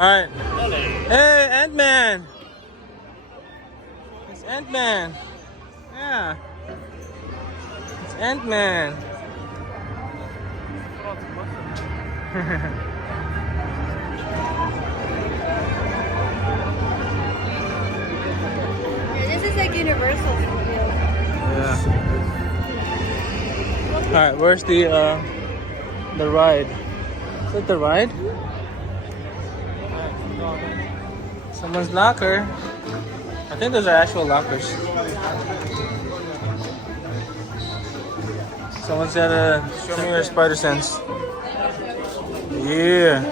Alright. Hey, Ant-Man! It's Ant-Man. Yeah. It's Ant-Man. This is like Universal Studios. Yeah. Alright, where's the ride? Is it the ride? Someone's locker. I think those are actual lockers. Someone's gotta show me your spider sense. Yeah.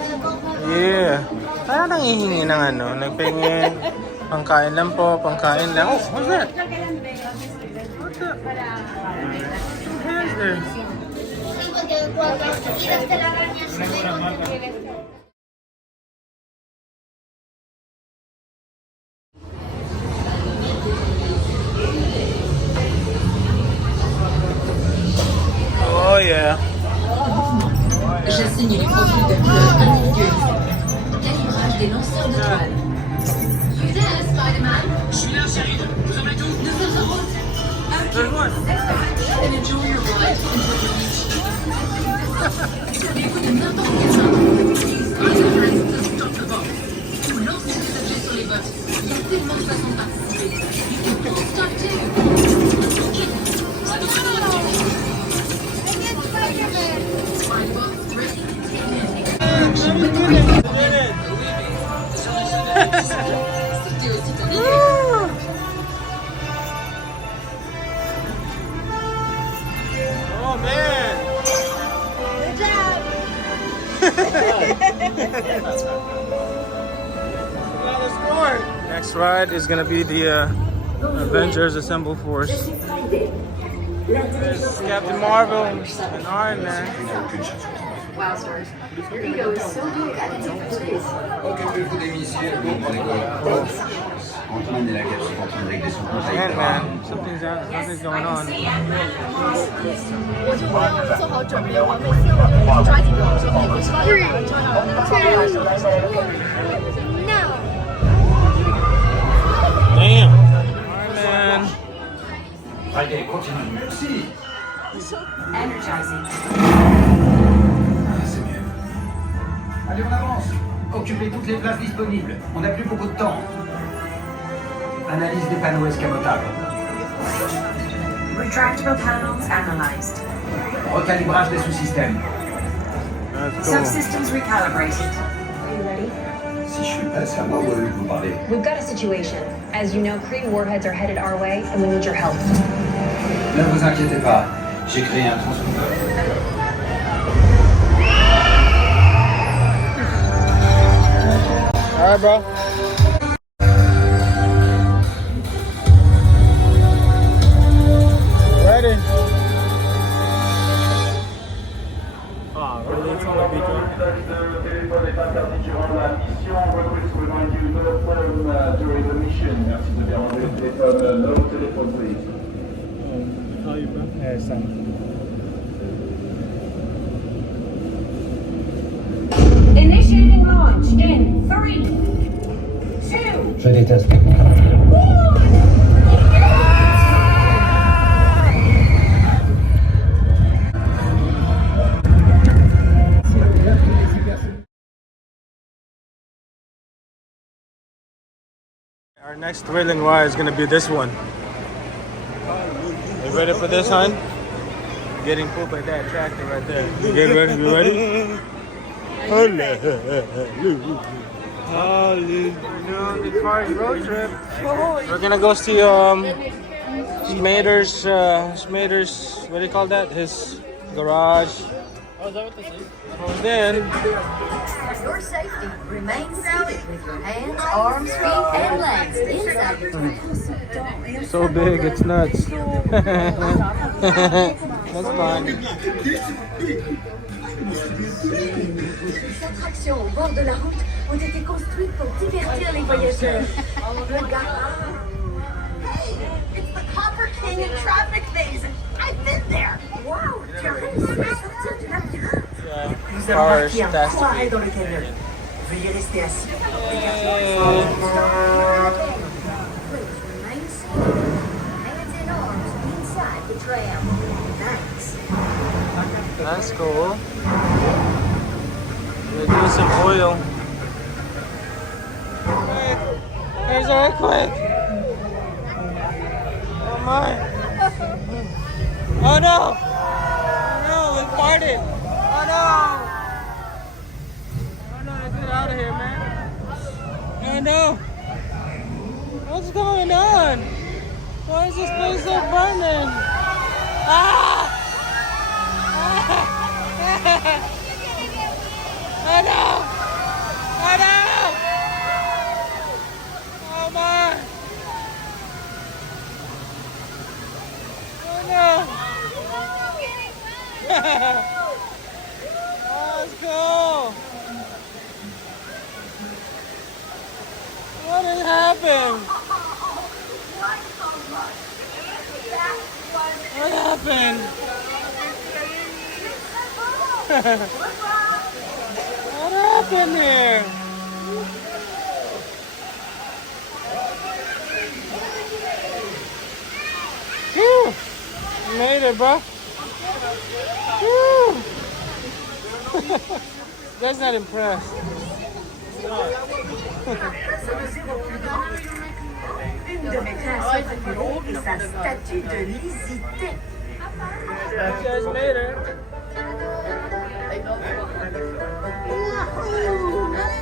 Yeah. Parang nangihingi ng ano, nagpingin. Pangkain lang po, pangkain lang. Oh, what's that? What the? Who has this? Oh yeah. J'assigne les profils de couleurs individualisés. Calibrage des lanceurs de toile. You there, Spider-Man? Je suis là, Cyril. Vous en êtes où? Nous sommes en route. There's one. And enjoy your ride until you reach. Servez-vous de n'importe quel symbole. Spider-Man is unstoppable. Ou lancez des objets sur les bottes. Il y a tellement de façons de participer. You can pull stuff too. Oh man! Good job. Next ride is gonna be the Avengers Assemble force. There's Captain Marvel and Iron Man. Wowzers. Your ego is so big, I can take this. Occupez-vous des missiles, bon pour les gars. Ant-Man et la Cap sont en train de régler son compte avec Ant-Man, something's going on. 我就做好准备，我每次我抓紧我说你不是要打就No. Damn. Iron Man. Allez, continue. Merci. Energizing. C'est mieux. Allez, on avance. Occupez toutes les places disponibles. On n'a plus beaucoup de temps. Analyse des panneaux escamotables. Retractable panels analyzed. Recalibrage des sous-systèmes. That's cool. Subsystems recalibrated. Are you ready? Si je suis pas, c'est à moi ou à lui que vous parlez. We've got a situation. As you know, Kree warheads are headed our way, and we need your help. Ne vous inquiétez pas. J'ai créé un transpondeur. All right, bro. Ready? Ah, really? It's on the beach. Call you, bro. Yeah, son. Initiating launch in 3, 2. Je déteste. Our next thrilling ride is gonna be this one. You ready for this, hon? Getting pooped by that tractor right there. You get ready? You ready? As far as road trip, we're gonna go see Smader's, what do you call that? His garage. Oh, is that what this is? Well, then, For your safety, remain seated with your hands, arms, feet, and legs inside your trance. so big, it's nuts. That's fine. Les attractions au bord de la route ont été construites pour divertir les voyageurs. Le garage. It's the Copper Canyon traffic maze. I've been there. Wow, tu as réussi à sortir du labyrinthe. Nous allons Cars, partir Fast foiré Food. dans le canyon. Veuillez rester assis. Yay. Nice. Hands and arms inside the tram. Thanks. That's cool. They're doing some oil. Wait, there's an earthquake. Oh my. Oh no. Oh no, it farted. Oh no. Oh no, let's get out of here, man. Oh no. What's going on? Why is this place so burning? Ah! Oh no! Oh no! Oh my! Oh no! Oh, let's go! What has happened? What happened? What happened here? Phew! You made it, bro. Phew! That's not impressed. Une de mes créations préférées est sa statue de lisité. You guys made it.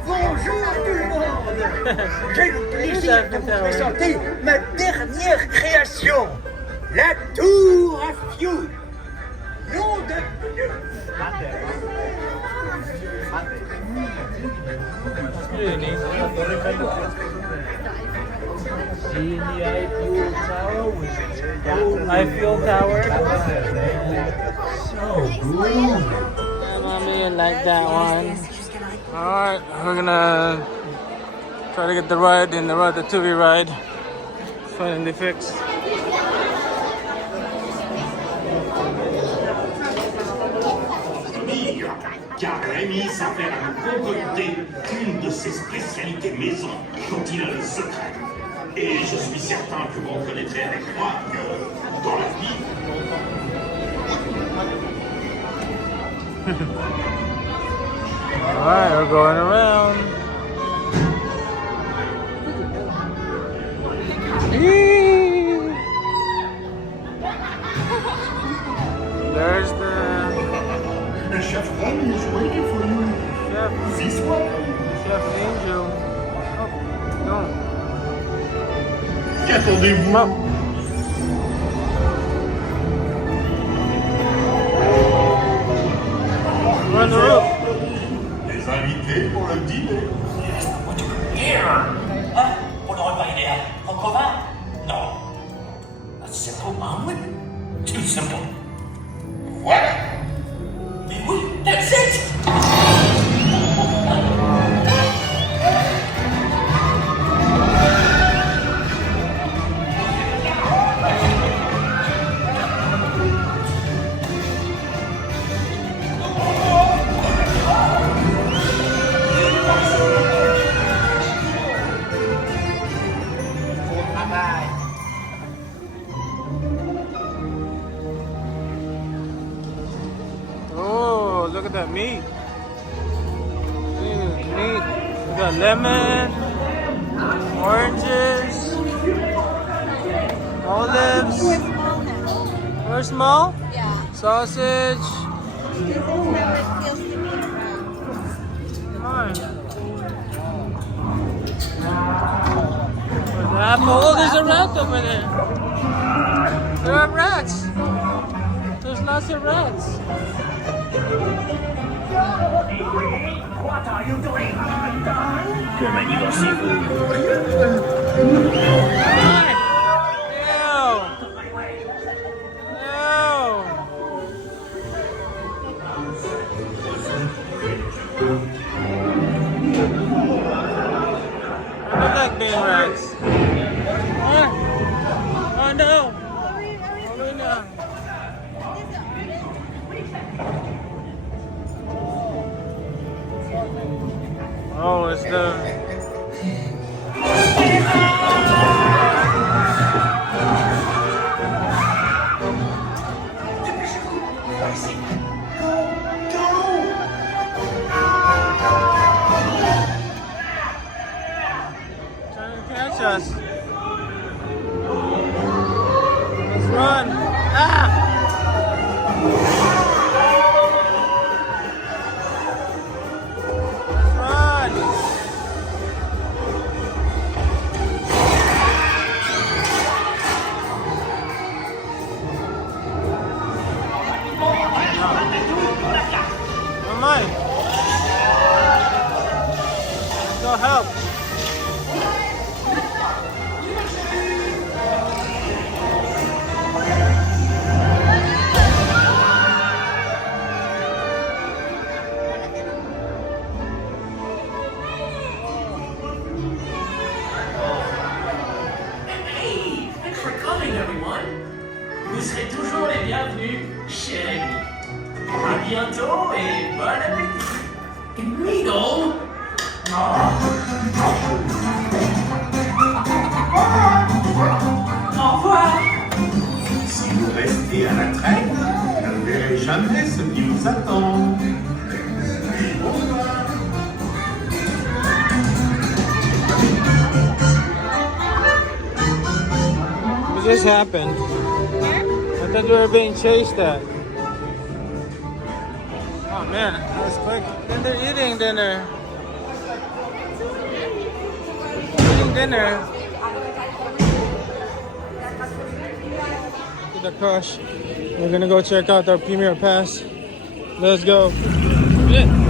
Bonjour tout le monde. J'ai le plaisir de vous présenter ma dernière création, la tour à fioul. Nom de... That's pretty neat. Eiffel Tower. So good. Yeah, mommy, I like that one. Alright, we're gonna try to get the ride in the Ratatouille ride. Finally fixed. Car Rémi s'appelle à nous concocter une de ses spécialités maison dont il a le secret. Et je suis certain que vous reconnaîtrez avec moi que dans la vie... Alright, we're going around. Eee! There's the Chef Ron is waiting for you. chef. This way. Chef Angel. Oh, no. Qu'attendez-vous? Oh. We're on the roof. Les invités pour le dîner. Pour le repas idéal. En province? No. A simple omelet? Too simple. Voilà. Mais oui, that's it! Oh, look at that meat. Meat. We got lemon, oranges, olives. We're small? Yeah. Sausage. This is how it feels to be around. Come on. There's an apple. Oh, there's a rat over there. There are rats. There's lots of rats. What are you doing? Comment y pensez-vous? I don't like being rats. Oh no! Oh no! Oh, it's the... Trying to catch us. Let's run. Ah! Go help. Hey, thanks for coming, everyone. Vous serez toujours les bienvenus, chers amis. À bientôt et bon appétit. Needle. Au revoir. Si vous restez à la traîne, vous ne verrez jamais ce qui vous attend. What just happened? I thought we were being chased at. Oh man, that was quick. Then they're eating dinner. Eating dinner. To the crush. We're gonna go check out our premiere pass. Let's go. Yeah.